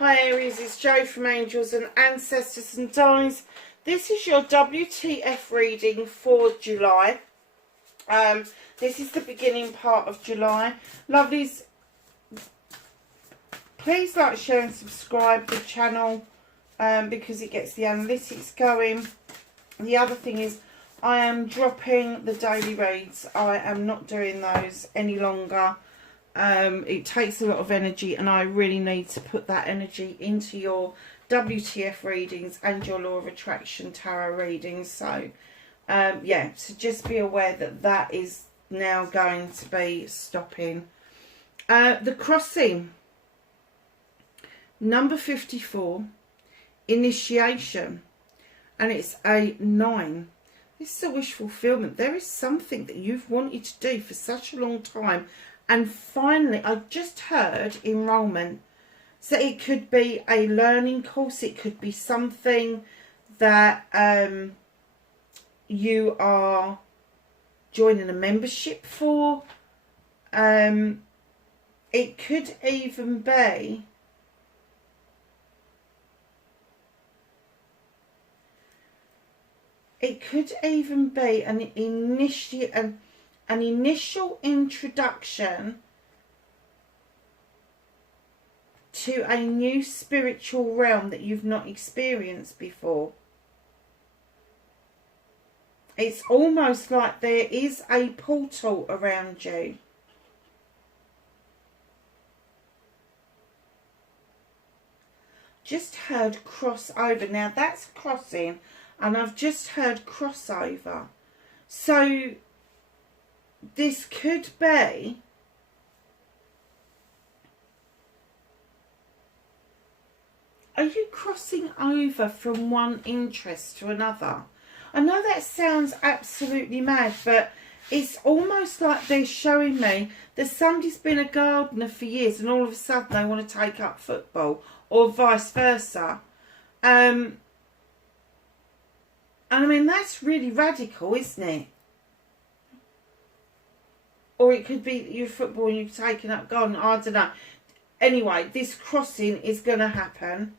Hi Aries, it's Jo from Angels and Ancestors and Darlings. This is your WTF reading for July. This is the beginning part of July. Lovelies, please like, share and subscribe to the channel because it gets the analytics going. The other thing is I am dropping the daily reads. I am not doing those any longer. It takes a lot of energy and I really need to put that energy into your WTF readings and your Law of Attraction Tarot readings. So yeah, so just be aware that that is now going to be stopping. The crossing, number 54, initiation, and it's a 9. This is a wish fulfillment. There is something that you've wanted to do for such a long time, and finally I just heard enrollment. So it could be a learning course, it could be something that you are joining a membership for. It could even be an initial introduction to a new spiritual realm that you've not experienced before. It's almost like there is a portal around you. Just heard crossover. Now that's crossing, and I've just heard crossover. So this could be are you crossing over from one interest to another? I know that sounds absolutely mad, but it's almost like they're showing me that somebody's been a gardener for years and all of a sudden they want to take up football, or vice versa. And I mean, that's really radical, isn't it? Or it could be that you're football and you've taken up gardening. I don't know. Anyway, this crossing is going to happen.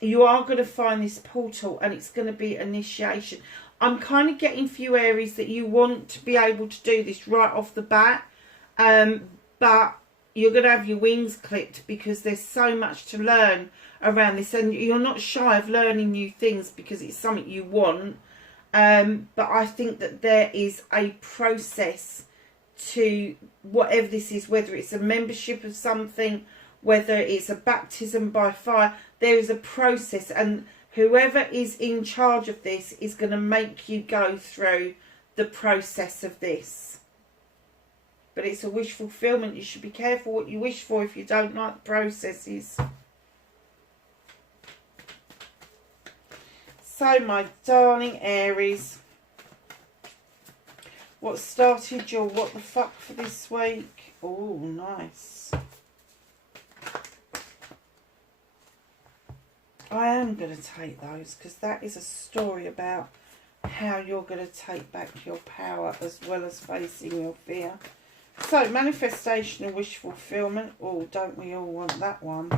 You are going to find this portal and it's going to be initiation. I'm kind of getting for you, Aries, that you want to be able to do this right off the bat. But you're going to have your wings clipped because there's so much to learn around this. And you're not shy of learning new things because it's something you want. But I think that there is a process to whatever this is, whether it's a membership of something, whether it's a baptism by fire. There is a process, and whoever is in charge of this is going to make you go through the process of this. But it's a wish fulfillment. You should be careful what you wish for if you don't like the processes. So my darling Aries, what started your what the fuck for this week? Oh, nice. I am going to take those because that is a story about how you're going to take back your power as well as facing your fear. So, manifestation and wish fulfillment. Oh, don't we all want that one?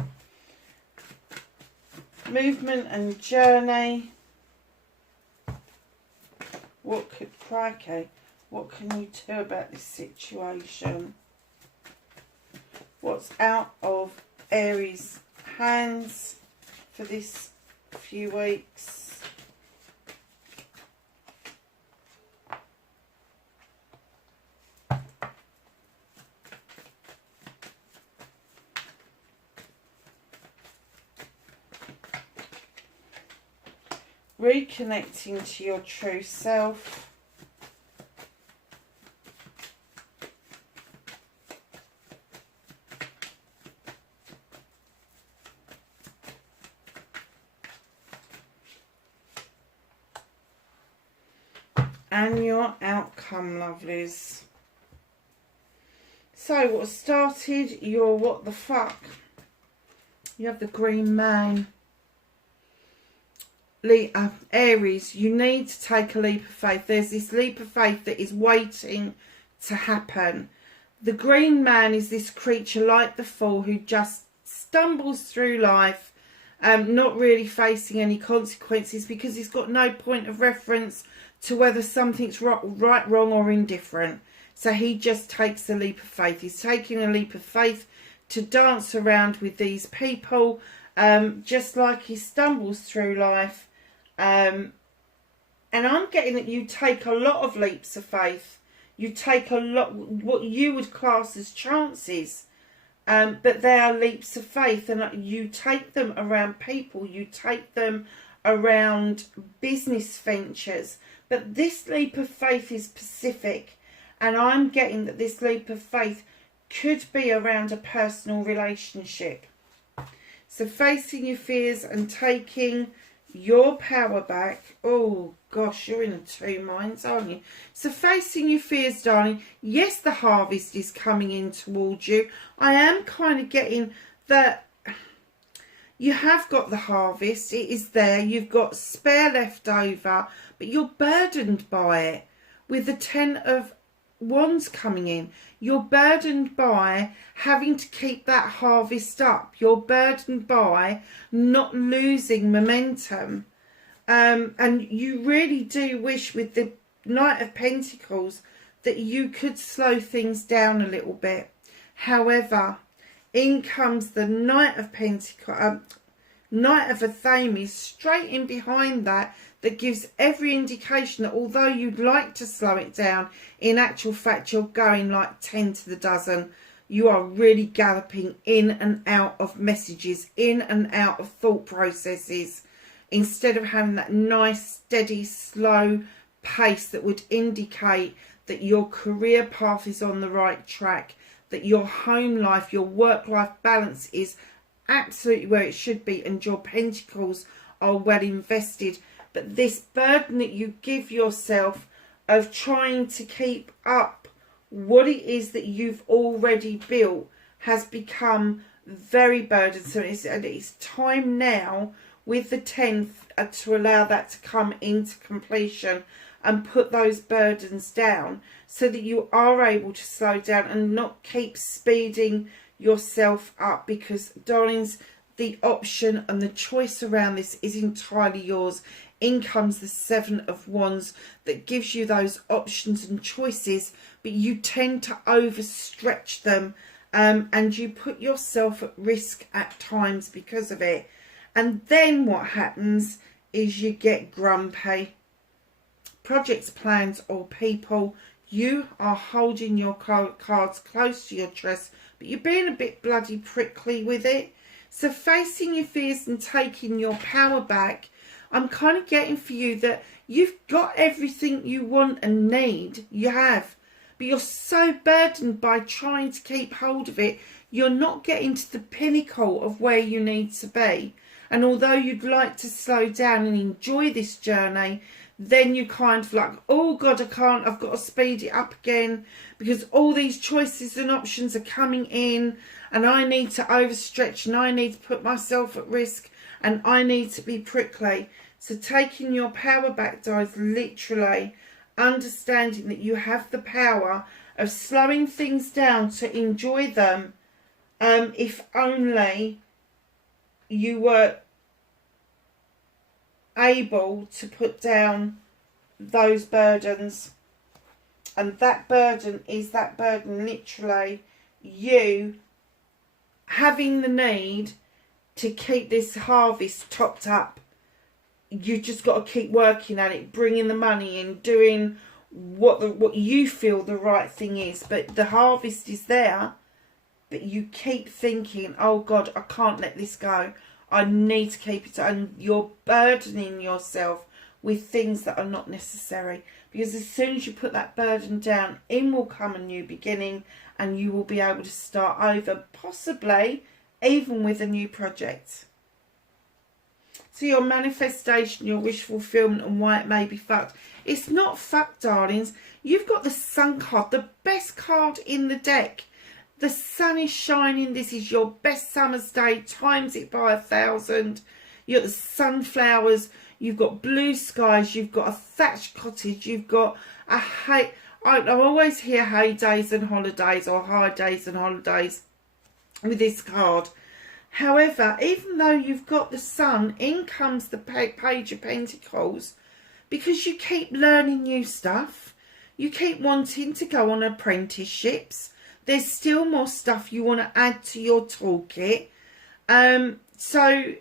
Movement and journey. What could, crikey, what can you do about this situation? What's out of Aries' hands for this few weeks? Reconnecting to your true self. And your outcome, lovelies. So what started your what the fuck? You have the green man. Aries, you need to take a leap of faith. There's this leap of faith that is waiting to happen. The green man is this creature like the Fool who just stumbles through life, not really facing any consequences because he's got no point of reference to whether something's right, wrong or indifferent. So he just takes a leap of faith. He's taking a leap of faith to dance around with these people, just like he stumbles through life. And I'm getting that you take a lot of leaps of faith. You take a lot, what you would class as chances. But they are leaps of faith, and you take them around people. You take them around business ventures. But this leap of faith is specific. And I'm getting that this leap of faith could be around a personal relationship. So facing your fears and taking your power back. Oh gosh, you're in two minds, aren't you? So facing your fears, darling. Yes, the harvest is coming in towards you. I am kind of getting that you have got the harvest. It is there. You've got spare left over, but you're burdened by it. With the 10 of Wands coming in, you're burdened by having to keep that harvest up. You're burdened by not losing momentum. And you really do wish with the Knight of Pentacles that you could slow things down a little bit. However, in comes the Knight of Pentacles, Knight of Athames straight in behind that gives every indication that although you'd like to slow it down, in actual fact you're going like 10 to the dozen. You are really galloping in and out of messages, in and out of thought processes, instead of having that nice, steady, slow pace that would indicate that your career path is on the right track, that your home life, your work-life balance is absolutely where it should be, and your pentacles are well invested. But this burden that you give yourself of trying to keep up what it is that you've already built has become very burdensome. And it's time now with the 10th to allow that to come into completion and put those burdens down so that you are able to slow down and not keep speeding yourself up. Because, darlings, the option and the choice around this is entirely yours. In comes the 7 of Wands that gives you those options and choices, but you tend to overstretch them, and you put yourself at risk at times because of it. And then what happens is you get grumpy. Projects, plans or people, you are holding your cards close to your chest, but you're being a bit bloody prickly with it. So facing your fears and taking your power back, I'm kind of getting for you that you've got everything you want and need. You have. But you're so burdened by trying to keep hold of it, you're not getting to the pinnacle of where you need to be. And although you'd like to slow down and enjoy this journey, then you kind of like, oh God, I can't. I've got to speed it up again because all these choices and options are coming in and I need to overstretch and I need to put myself at risk and I need to be prickly. So taking your power back, guys, literally understanding that you have the power of slowing things down to enjoy them, if only you were able to put down those burdens. And that burden is that burden literally you having the need to keep this harvest topped up. You just got to keep working at it, bringing the money in, doing what you feel the right thing is. But the harvest is there, but you keep thinking, oh God, I can't let this go. I need to keep it. And you're burdening yourself with things that are not necessary. Because as soon as you put that burden down, in will come a new beginning and you will be able to start over, possibly even with a new project. So your manifestation, your wish fulfillment and why it may be fucked. It's not fucked, darlings. You've got the Sun card, the best card in the deck. The sun is shining. This is your best summer's day. Times it by 1,000. You've got the sunflowers. You've got blue skies. You've got a thatched cottage. You've got a I always hear hay days and holidays or high days and holidays with this card. However, even though you've got the Sun, in comes the Page of Pentacles, because you keep learning new stuff, you keep wanting to go on apprenticeships, there's still more stuff you want to add to your toolkit. So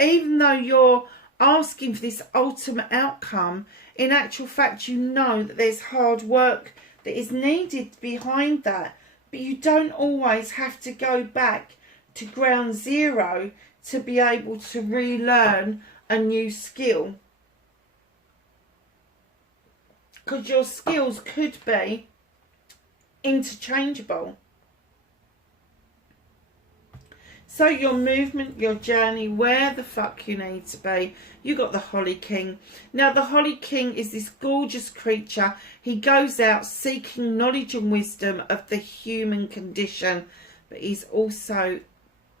even though you're asking for this ultimate outcome, in actual fact, you know that there's hard work that is needed behind that. But you don't always have to go back to ground zero to be able to relearn a new skill. Because your skills could be interchangeable. So your movement, your journey, where the fuck you need to be. You got the Holly King. Now the Holly King is this gorgeous creature. He goes out seeking knowledge and wisdom of the human condition. But he's also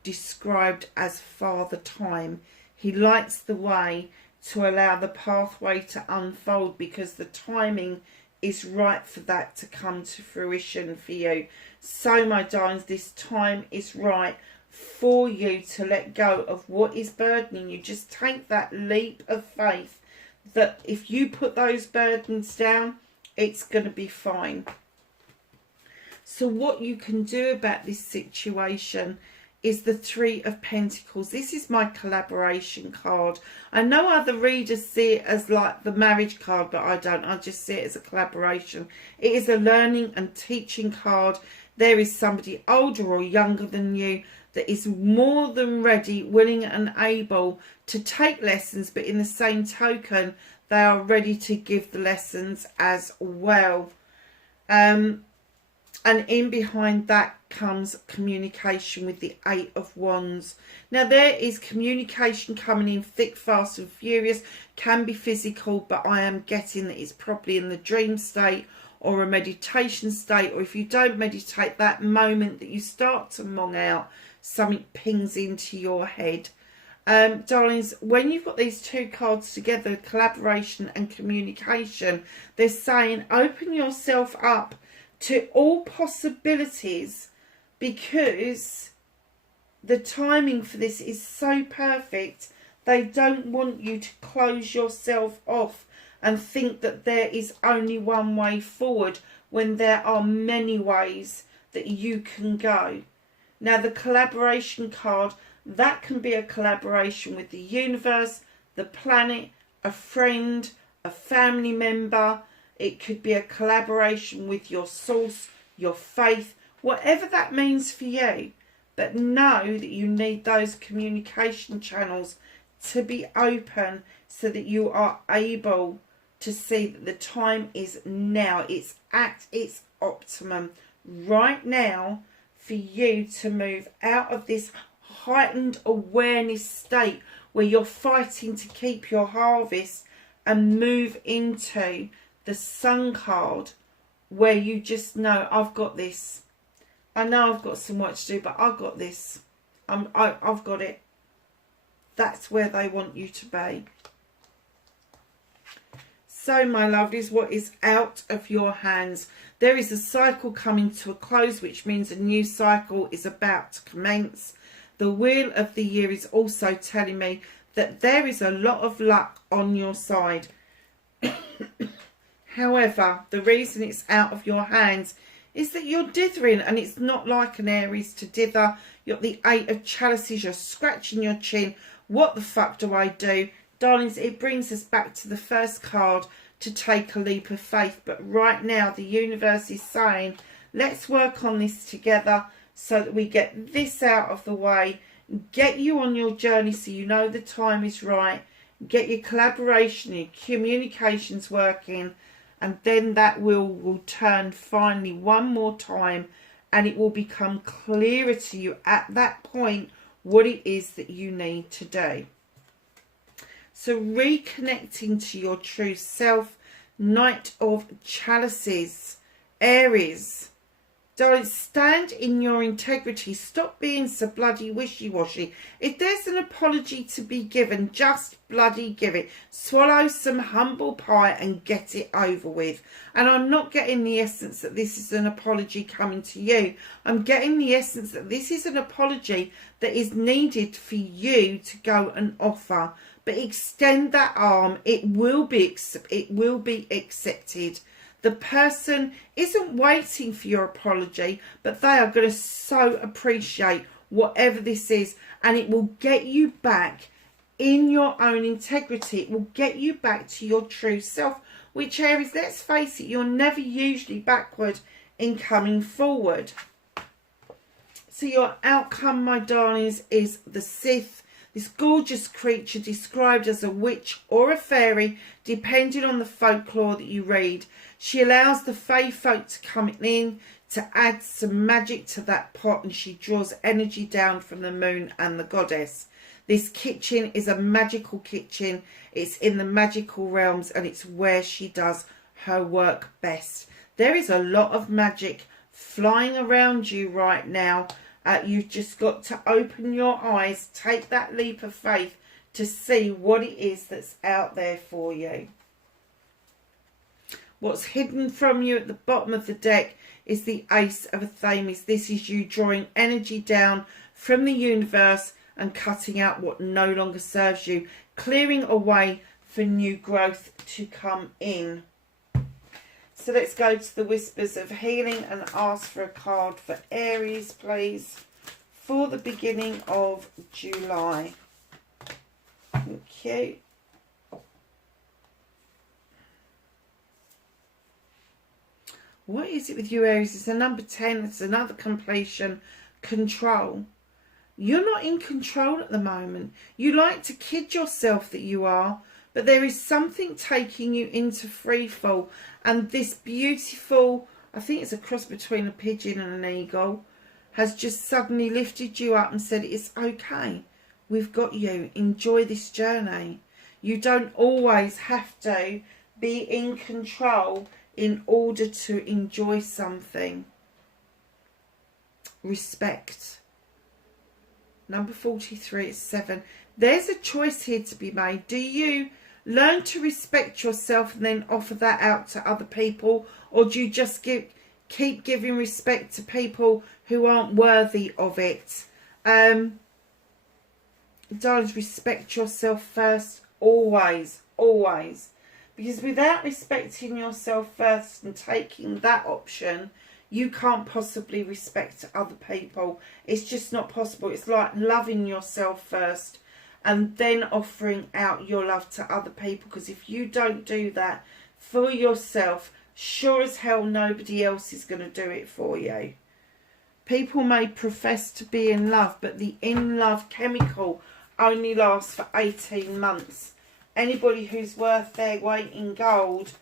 described as Father Time. He lights the way to allow the pathway to unfold, because the timing is right for that to come to fruition for you. So my darlings, this time is right for you to let go of what is burdening you. Just take that leap of faith that if you put those burdens down, it's going to be fine. So what you can do about this situation is the Three of Pentacles. This is my collaboration card. I know other readers see it as like the marriage card, but I don't. I just see it as a collaboration. It is a learning and teaching card. There is somebody older or younger than you that is more than ready, willing and able to take lessons, but in the same token, they are ready to give the lessons as well. And in behind that comes communication with the Eight of Wands. Now there is communication coming in thick, fast and furious. Can be physical, but I am getting that it's probably in the dream state or a meditation state. Or if you don't meditate, that moment that you start to mong out, something pings into your head. Darlings, when you've got these two cards together, collaboration and communication, they're saying open yourself up to all possibilities, because the timing for this is so perfect. They don't want you to close yourself off and think that there is only one way forward when there are many ways that you can go. Now the collaboration card, that can be a collaboration with the universe, the planet, a friend, a family member. It could be a collaboration with your source, your faith, whatever that means for you. But know that you need those communication channels to be open so that you are able to see that the time is now. It's at its optimum right now for you to move out of this heightened awareness state where you're fighting to keep your harvest and move into the Sun card, where you just know, I've got this. I know I've got some work to do, but I've got this. I've got it. That's where they want you to be. So, my lovelies, what is out of your hands? There is a cycle coming to a close, which means a new cycle is about to commence. The Wheel of the Year is also telling me that there is a lot of luck on your side. However, the reason it's out of your hands is that you're dithering, and it's not like an Aries to dither. You've got the Eight of Chalices, you're scratching your chin. What the fuck do I do? Darlings, it brings us back to the first card, to take a leap of faith. But right now, the universe is saying, let's work on this together so that we get this out of the way, get you on your journey so you know the time is right, get your collaboration, your communications working, and then that wheel will turn finally one more time, and it will become clearer to you at that point what it is that you need to do. So reconnecting to your true self, Knight of Chalices, Aries. Darling, stand in your integrity. Stop being so bloody wishy-washy. If there's an apology to be given, just bloody give it. Swallow some humble pie and get it over with. And I'm not getting the essence that this is an apology coming to you. I'm getting the essence that this is an apology that is needed for you to go and offer. But extend that arm. It will be accepted. The person isn't waiting for your apology, but they are going to so appreciate whatever this is, and it will get you back in your own integrity. It will get you back to your true self, which, Aries, let's face it, you're never usually backward in coming forward. So your outcome, my darlings, is the Sith. This gorgeous creature described as a witch or a fairy, depending on the folklore that you read. She allows the fae folk to come in to add some magic to that pot, and she draws energy down from the moon and the goddess. This kitchen is a magical kitchen. It's in the magical realms, and it's where she does her work best. There is a lot of magic flying around you right now. You've just got to open your eyes, take that leap of faith to see what it is that's out there for you. What's hidden from you at the bottom of the deck is the Ace of Athames. This is you drawing energy down from the universe and cutting out what no longer serves you, clearing a way for new growth to come in. So let's go to the Whispers of Healing and ask for a card for Aries, please, for the beginning of July. Thank you. What is it with you, Aries? It's a number 10. It's another completion. Control. You're not in control at the moment. You like to kid yourself that you are, but there is something taking you into free fall. And this beautiful, I think it's a cross between a pigeon and an eagle, has just suddenly lifted you up and said, it's okay. We've got you. Enjoy this journey. You don't always have to be in control in order to enjoy something. Respect. Number 43, it's 7. There's a choice here to be made. Do you learn to respect yourself and then offer that out to other people? Or do you just keep giving respect to people who aren't worthy of it? Darlings, respect yourself first. Always, always. Because without respecting yourself first and taking that option, you can't possibly respect other people. It's just not possible. It's like loving yourself first and then offering out your love to other people. Because if you don't do that for yourself, sure as hell nobody else is going to do it for you. People may profess to be in love, but the in love chemical only lasts for 18 months. Anybody who's worth their weight in gold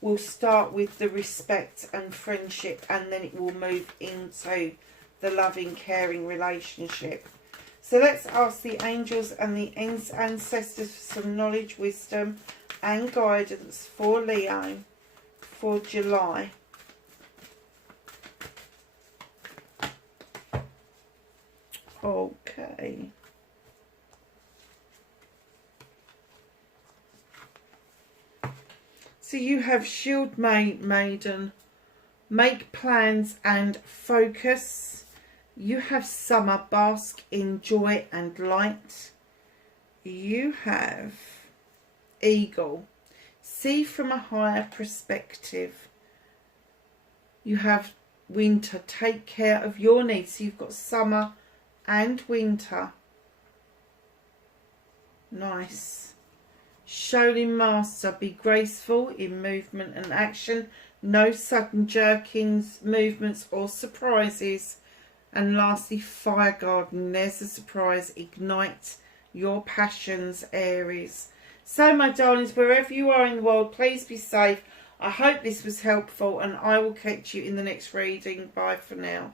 will start with the respect and friendship, and then it will move into the loving, caring relationship. So let's ask the angels and the ancestors for some knowledge, wisdom and guidance for Leo for July. Okay. So you have Shield Maiden, make plans and focus. You have Summer, bask in joy and light. You have Eagle, see from a higher perspective. You have Winter, take care of your needs. So you've got Summer and Winter. Nice. Shaolin Master, be graceful in movement and action. No sudden jerkings, movements or surprises. And lastly, Fire Garden. There's a surprise. Ignite your passions, Aries. So, my darlings, wherever you are in the world, please be safe. I hope this was helpful, and I will catch you in the next reading. Bye for now.